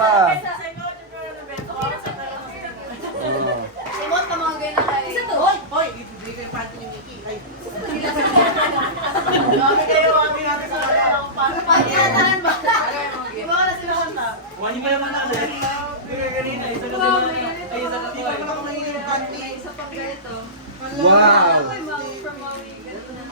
pa. Simot na mga ganyan kayo. Isa to. Hoy! Ibibigay ko yung panty ni Mickey. Ay, Mami kayo, mami natin sa wala. Pagkatahan ba? Di ba wala sila kanta? Wani pa naman ako. Kanina, isa ka din. Ay, isa ka Hindi din. ko lang mahilig yung panty. Isa pang ganito. Wow! Ay, Maui from Maui. Ganito na.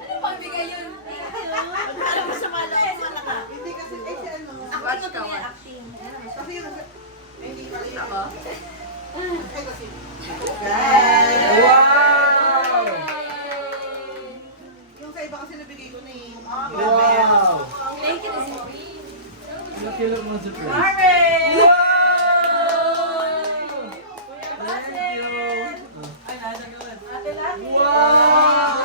Ano pang bigay yun? Alam mo sa malaka. Hindi kasi, ay si ano. Acting ko yan, acting. Kasi yun, hindi pala yun. Ako? Ay kasi. Wow! Yung sa iba kasi nabigay ko na eh. Wow! Thank you, Miss Maui. Laki lang mo sa place. Wow! Ay, nasa gawin. Ate Lati. Wow!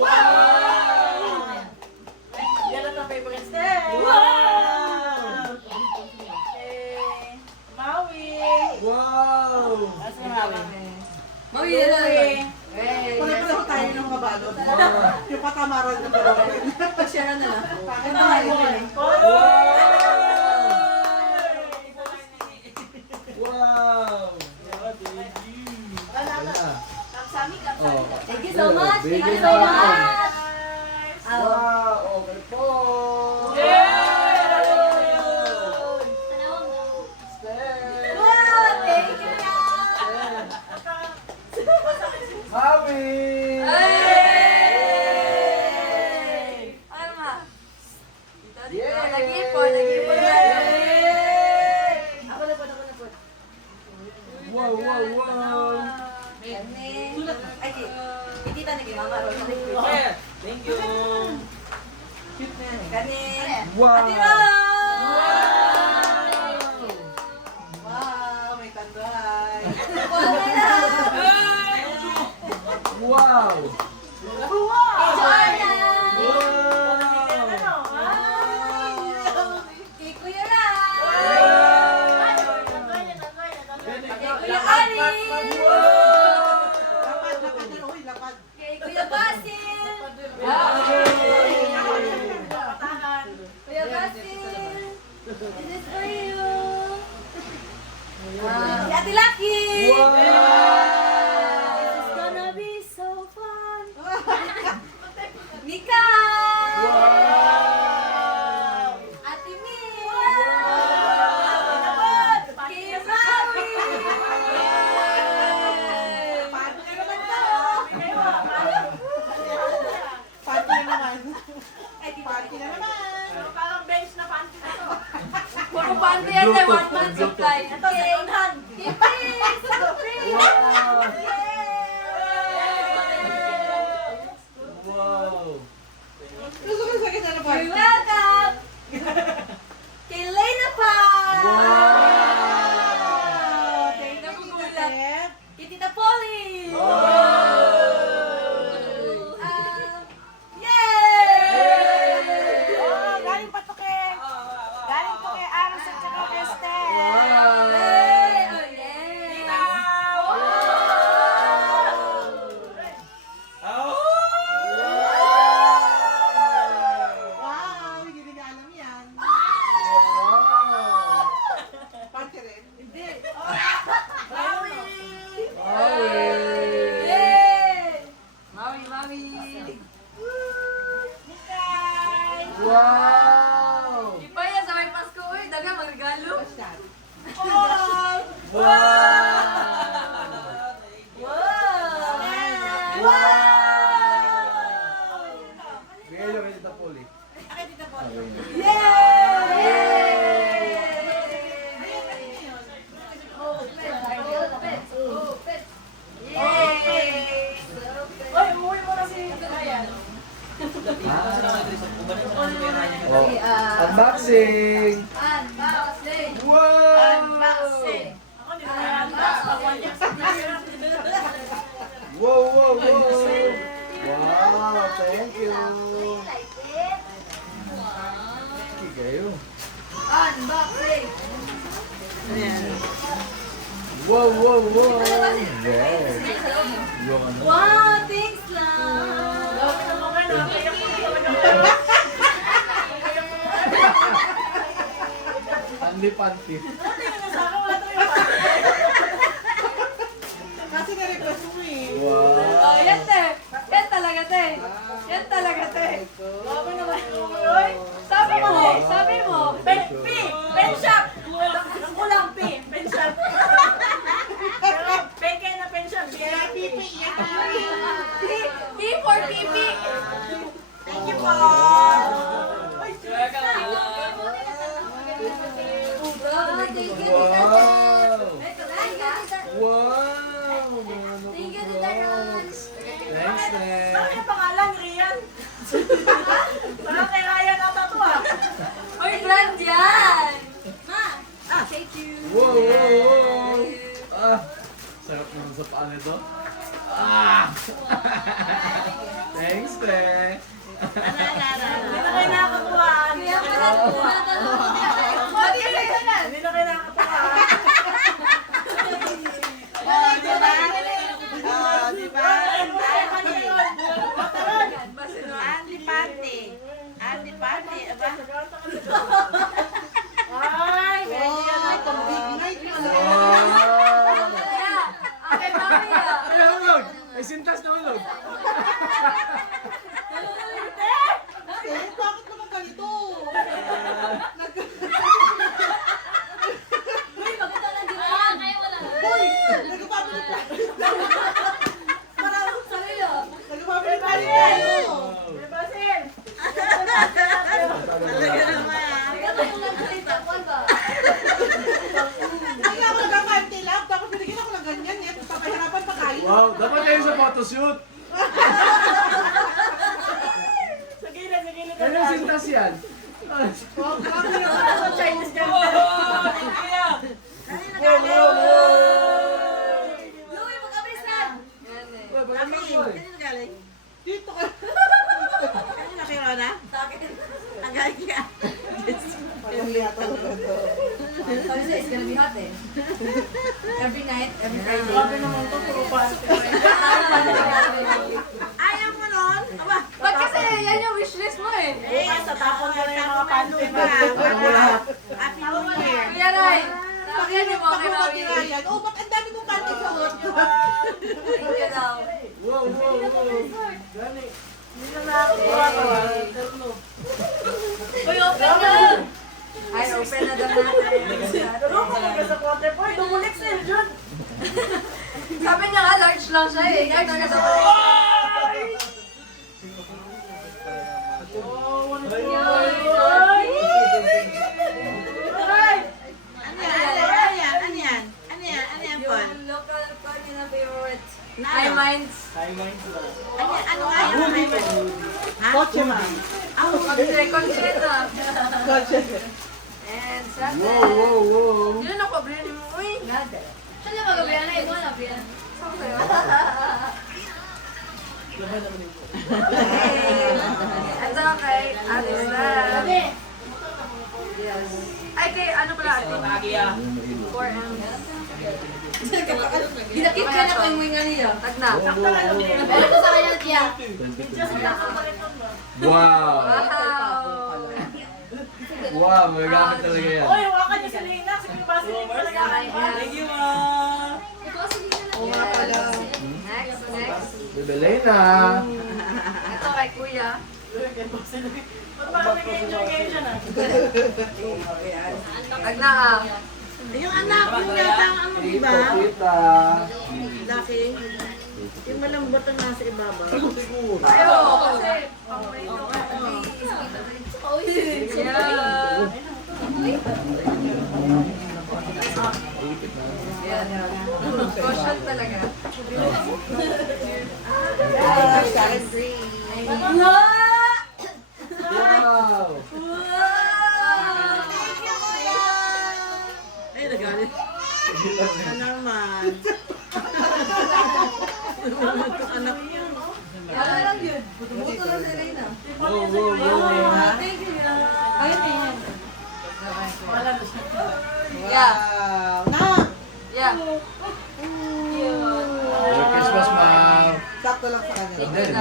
Wow! Yan ang favorite step. Wow! Maui. Wow! Asa Maui? Maui na lang. Pala tayo ng mga balot. Yung patamaran na pala. Pag-share na lang. Bakit tayo? Wow! Wala. Oh. Thank you so much. Bigay Thank you na so ako. much. Wow! Okay po! Wow, thank you, Yan. Maui! Ano nga? Yay! Nag-ipon. Ako na po. Wow, wow, wow! Galing. Ay, itita na kay Mama Ron. Okay, thank you. Galing. Wow! Ate Ron! Wow, may tanduhay. Wala na. Wow! Jordan! Wow! Kay Kuya Ran! Kay Kuya Ari! Lapad na, uy, lapad. Kay Kuya Basil! Kuya Basil! This is for you! Si Ate Lucky! This is gonna be so fun! Mika! Ate Mia! Kay Maui! Panty na naman to. Panty na naman. Panty na naman. Parang bench na panty na to. Puro panty yan sa one month supply. Ito, second hand. Kay Prince! Prince! Wow! Gusto ko sa kita na You're panty. welcome! Kay Lena pa! Wow! Thank you, Tita Tep. Kay Tita Polly! Yay! Oh, galing pa to kay. Galing to kay Aros at saka kay Esther. Yay! Oh, yay! Wow, hindi nila alam yan. Panty rin? Hindi. Yay! Maui, Maui! Wow! Ipaya sa may Pasko, uy. Daga, magregalo. Basta. Wow! Wow! Bigay nyo kay Tita Polly. Oy, umuwi mo na si Ryan. Oh. Unboxing! Unboxing! Wow! Unboxing. Ako, hindi ko na unbox. Wow, wow, wow! Wow, thank you! Okay, kayo. Unboxing! Wow, wow, wow! Yes! Yung ano? Wow, thanks lang! Love ka mo ka na. Only panty. Ano yung nasa akin? Wala tayo panty. Kasi na-request mo eh. Wow. Oh, yan te. Yan talaga te. Yan talaga te. Grabe naman yung uloy. Sabi mo, sabi mo. Pen shop. Ang kulang, pen shop. Pero, peke na pen shop. Pipi, yan. P for PP. Thank you po. Wow. Wow. Thank you, Tita Rans. Thanks, Nek. Bakit yung pangalan, Rian? Parang kay Ryan ata to ah. Oy, grand yan. Ma, thank you. Wow, wow, wow. Ah, sarap naman sa paa nito. Ah! Thanks, Nek. Hindi na kayo nakakatuwaan. Kaya pala, Hindi na kayo nakakatuwaan. Diba? Andy Pante, aba? Ay, pwede yan Ay, ako. big night pala. Wow! Okay, mamaya. Ay, hulog! Ay, sintas na hulog! Eh, bakit naman ganito? Uy, maganda lang din yan. Uy, nagpapalip pa. Parang sarili. Nagpapalip pa rin tayo. May basil. Talaga naman. Ikaw yung nag-date ako ba? Kaya ako nagpa-5K lang, tapos binigyan ako ng ganyan eh. Papahirapan pa kayo. Wow, dapat kayo sa photoshoot! Sa gilid ka Kaya dyan. sintas yan? Sa Chinese dyan. Louie, magkabilis na. Yan eh. Uy, bakit mo ito eh? Dito ka. Mahiya talaga to. Sabi sa'yo, it's gonna be hot eh. Every night, every Friday. Grabe naman to, puro pante. Ayaw mo nun? Aba, ba't kasi yan yung wishlist mo eh? Bukas, tatapon ko na yung mga pante mo. Ako lahat. Happy New Year. Kuya Ray, sabihan niyo mo kay Mami. Ryan. Oh, ba't ang dami mong panty sa hood? Thank you daw. Wow, wow, wow. Gani. Hindi na nakakatuwa to. Uy, open na! Ay, open na daw natin. Tulong ko mag sa quarter point. Tumulik sa'yo dyan. Sabi niya nga, large lang siya eh. Large na daw. Yung local party na favorite. Ay, mines. Kotse ma. Consider na. Kotse. And second. Wow, wow, wow. Yun ako, bilhin mo. Uy. Saan na magabihan na? Ikaw na, bihan. Saan sa'yo? Ito kay Ate Stan. Yes. Ay, kay ano pala ate? 4M. Hinakit ka na kay Winga niya. Tagna. Pero ko sa kanya tiya. Wow. Wow. Wow, magagamit talaga yan. Uy, hawakan niyo si Lina. Sige, basin niyo talaga. Thank you, ma. Oo nga pala. Next, next. Bibili na. Ito kay Kuya. Ba't parang nag-enjoy kayo dyan ah? Tagna ka. Yung anak mo yata ang ano, di ba? Tita. Laki. Yung malambot ang nasa ibabaw. Ayo, kasi paborito ka. Yeah. Caution talaga. Wow. Ay, nagalit. Ano naman? Anak niya. Ano lang yun? Buto lang si Elena. Wow, wow, wow. Thank you. Ayun eh. Wow. Yeah. Na! Yeah. Merry Christmas, ma'am. Sakto lang sa kanya. Ganda rin.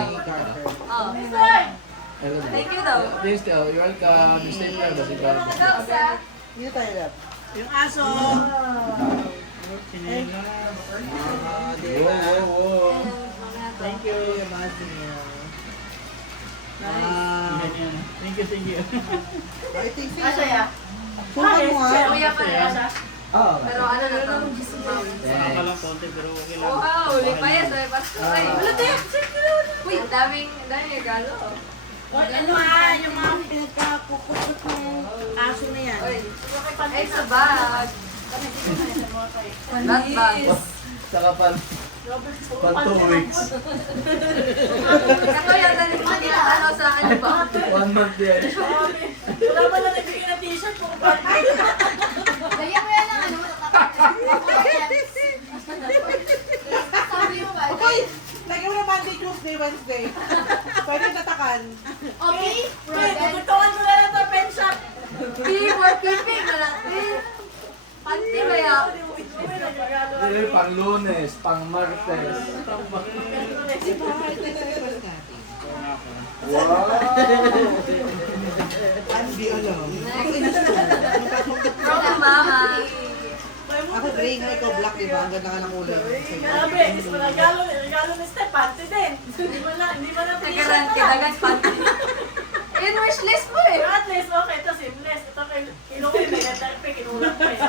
Oh. Ayun. Thank you daw. Please, you're welcome. Stay forever. Ikaw sa Dito tayo, love. Yung aso. Sinila. Wow. Thank you, Basil. Thank you. Asa ya? Sukan mo nga. Kuya ka na. Ah, Pero ano na to? Saka pa lang konti pero okay lang. Wow, lipayas. May pasto. Ay, wala tayo. Uy, daming regalo. Ano yung mga pinagkakukukot ng aso na yan. Uy, ay sa bag. Bag. saka pan 2 weeks. Ako yata nila ano sa ano ba? 1 month yan. Wala ba na nagbigay ng t-shirt kung bakit? Lagyan mo yan ng ano, sabi mo ba? Okay, lagyan mo na Monday, Tuesday, Wednesday. Pwede tatakan. Okay? Tututuan ko na lang ito, pen shop. P for keeping. Panty ba yan? Hindi, pang Lunes, pang Martes. Wow! Hindi alam. From mama. Ako gray nga, ikaw black, diba? Ang ganda ka ng kulay. Grabe, regalo ni Steph, panty din. Hindi mo na Nagkaroon dagat panty. Yun wish list mo eh. At least, okay, ito seamless. Ito kay Ilongin, may ganda pa, kinulang pa eh.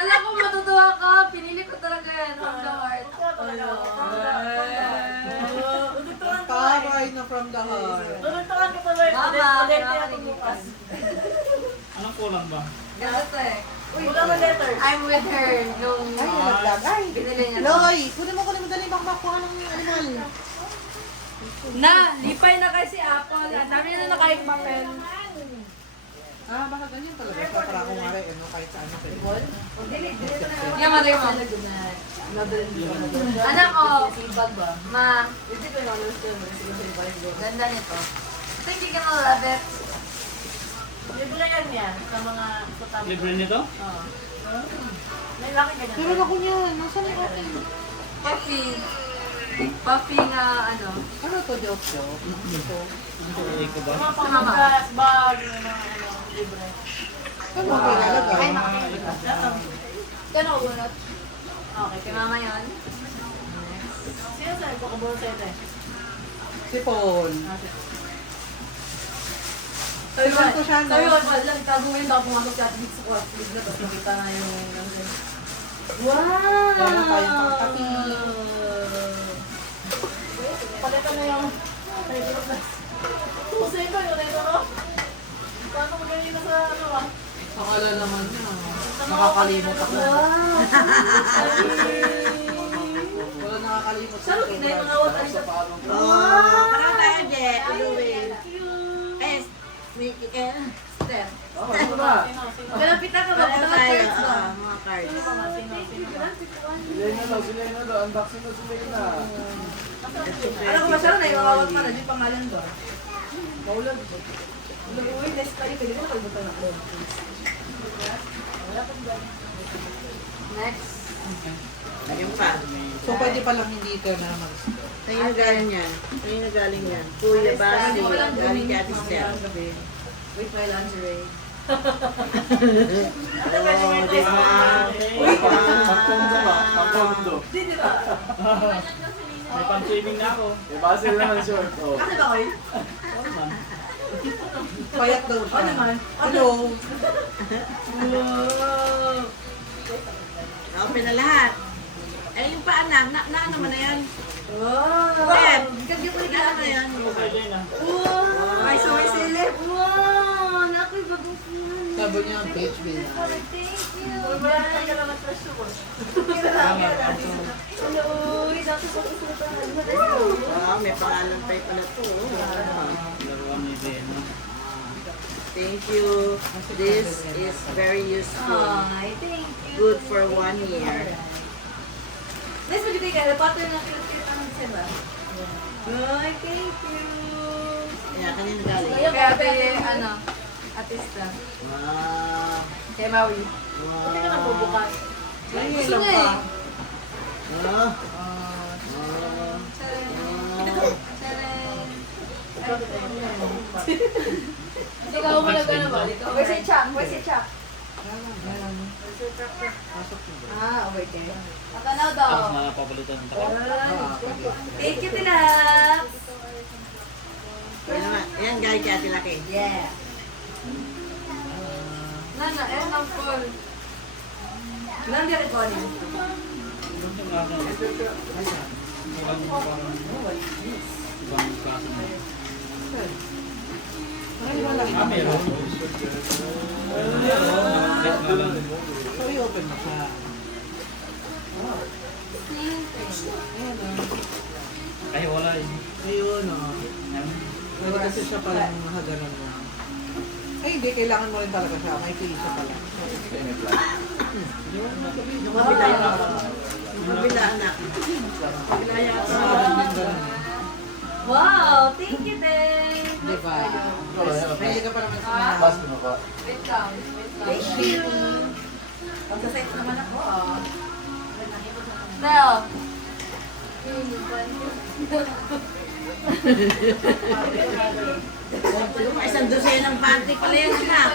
Alam ko matutuwa ka. Pinili ko talaga yan from the heart. Tututuan ko Taray na from the heart. Tututuan ko tuloy. Mama, Ulit mama, ako bukas. Anong kulang ba? Ganito eh. Wala mo letter. I'm with her nung Ay, nalaglag. Ay, binili niya. Loy, kunin mo dali. Baka makuha ng animal. Na, lipay na kasi Apple. Ang dami na nakaing papel. Ah, baka ganyan talaga. Para kung nga rin, kahit saan na pwede. Yung mother mo. Anak ko, ma, ganda nito. Ito hindi ka na-love it. Libre yan yan sa mga kutam. Libre nito? Oo. May laki ganyan. Pero ako niyan, nasaan yung akin? Puffy. Puffy nga ano. Ano to, joke? Ito. Hindi ko ba? Mga pangbukas, bag, mga ano, libre. Ano mo ito ilalagay? Ay, makakita. Gano'n ko bunot. Okay, Kay mama yun. sino sa'yo? Kukubuhan sa'yo ito eh. Si Paul. Sabi ko siya, no? Sabi ko, lang tago ngayon ako pumasok sa atin sa kuwas. Bigla tapos nakita na yung wow! Wala tayong pangkapi. Palitan na yung... Pusay ko yung ito, no? Paano mo ganyan na sa ano ah? Akala naman na. Nakakalimot ako. Wala nakakalimot sa Sarap na yung mga water sa Parang tayo, Je. step. Oh, ano ba? Sino? Malapit ka ba? Parang Mga tayo, cards ba? mga cards. Bilhin na daw. Unboxing na sila na. Alam ko masyado na yung awat pa na, di pangalan doon. Maulog. Uy, next pa rin. Pwede ko nakalimutan ako. Next. Ayun pa. So, pwede palang hindi ka na mag-store. Sa'yo na galing yan. Sa'yo na galing yan. Kuya Basi, galing kay Ate Steph. With my lingerie. Oh, di ba? Uy, pang-kondo ba? Pang-kondo. Di ba? May pang-swimming na ako. Eh, Basil naman short. Oh. Kasi ba kayo? Oo naman. Payat daw siya. Ano naman? Hello. Wow! Open na lahat. Eh, yung paa na naman na yan. Wow! Pet. Kagyo ko rin Na yan. Okay din ah. Wow! Ay, so may silip. Wow! Nako'y bagong yan. Sabi niya, page bill. Thank you. Wala na ka lang nag-trust ko. Hello! Dati ko Wow, may pangalan pa pala to. Laruan ni Beno. Thank you. This is very useful. Ay, thank you. Good for 1 year. Next, magbigay ka. Pattern na pinag-kita ng sila. Ay, thank you. Kaya kanina galing. Kaya ano, artista. Wow. Kay Maui. Hindi ka nagbubukas. Ay, Gusto lang niya pa. eh. Ah. Hindi ka mo na gano'n ba? Where's si Chuck? Where's si Chuck? Pasok mo. Okay. Matanaw daw. Tapos napapalitan ng takip. Thank you, Tilax. Yan naman. Yan, galing kay Ate Laki. Yeah. Nana, ang full. Ilang di rin ko niya? Ibang klase mo. Meron. Yes, meron. So, i-open mo siya. Ay, wala eh. Ayun, oh. Pwede kasi siya palang nakaganon mo. Ay, hindi. Kailangan mo rin talaga siya. May piso pala. Yung mabila yung Mabila, anak. Wow! Thank you, Dave! Diba? Pwede ka pa naman sa mga. Basta mo ba? Wait lang, wait lang. Thank you! Magsaset naman ako, Leo. Isang dosen ng panty pala yan, anak.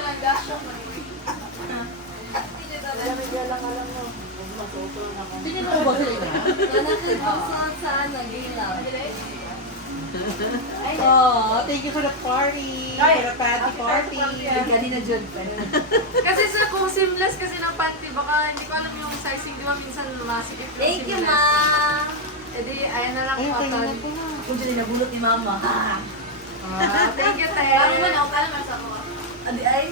Tingin mo ba sila na? Saan nagilaw? Oh, thank you for the party. For the panty party. Kanina dyan. Kasi sa kung seamless kasi ng panty, baka hindi ko alam yung sizing, di ba minsan masikip yung Thank you, seamless. ma! E di, ayan na lang Ay, kayo cotton. na po. Kung dyan nabulot ni mama. Thank you, Tay. Ano man ako? Alam mo sa ako? Adi ay?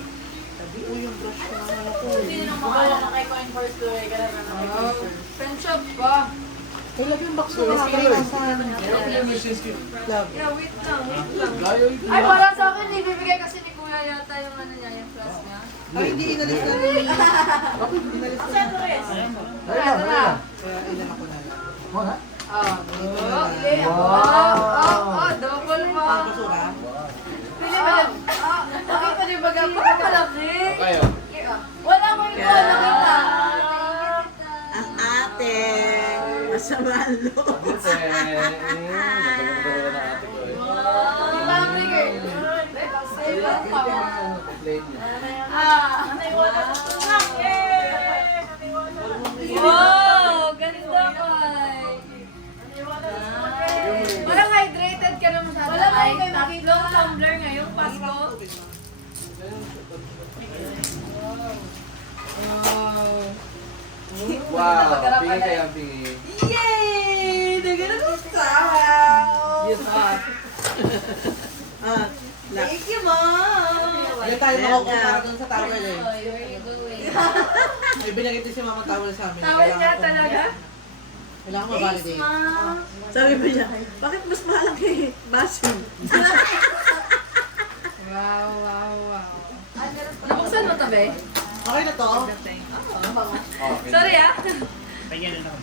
Uy, yung brush ko naman ako. Sino nang makala na kay Coin Force to eh, ganun na kay Coin Force. Pen shop ba? Ay, love yung box ko na kakailangan. Love. Yeah, wait lang, wait lang. Layo yun. Ay, para sa akin, ibibigay kasi ni Kuya yata yung ano niya, yung plus niya. Ay, hindi inalis na ni. Inalis na ni. Layo lang. Kaya ilan ako na lang. Mo na? Okay. Double mo. Ang basura. Pili ba yan? Bakit pa din baga? Bakit malaki? Kayo. Wala mo yung nakita. Ang ate. Masama ang loob. Buti. Nagagawin na ate ko eh. Family girl. Save ang power. Plate niya. Wow! Ganda ko. Walang hydrated ka na masyado. Wala mo kayo tatlong tumbler ngayong Pasko. Wow. Pingi kayo, pingi. Yay! Dagan na sa Yes, ah. Ah, lak. Thank you, mom! Hindi tayo makukumpara dun sa towel eh. Where are you going? May binagit din si mama towel sa amin. Tawag niya Kailangan ko- talaga? Kailangan Thanks, ma-validate. mom! Sabi ba niya, bakit mas mahal ang kay Basim? Wow, wow, wow. Nabuksan mo to, be? Okay na to? Okay. Sorry ah. Tingnan na ako.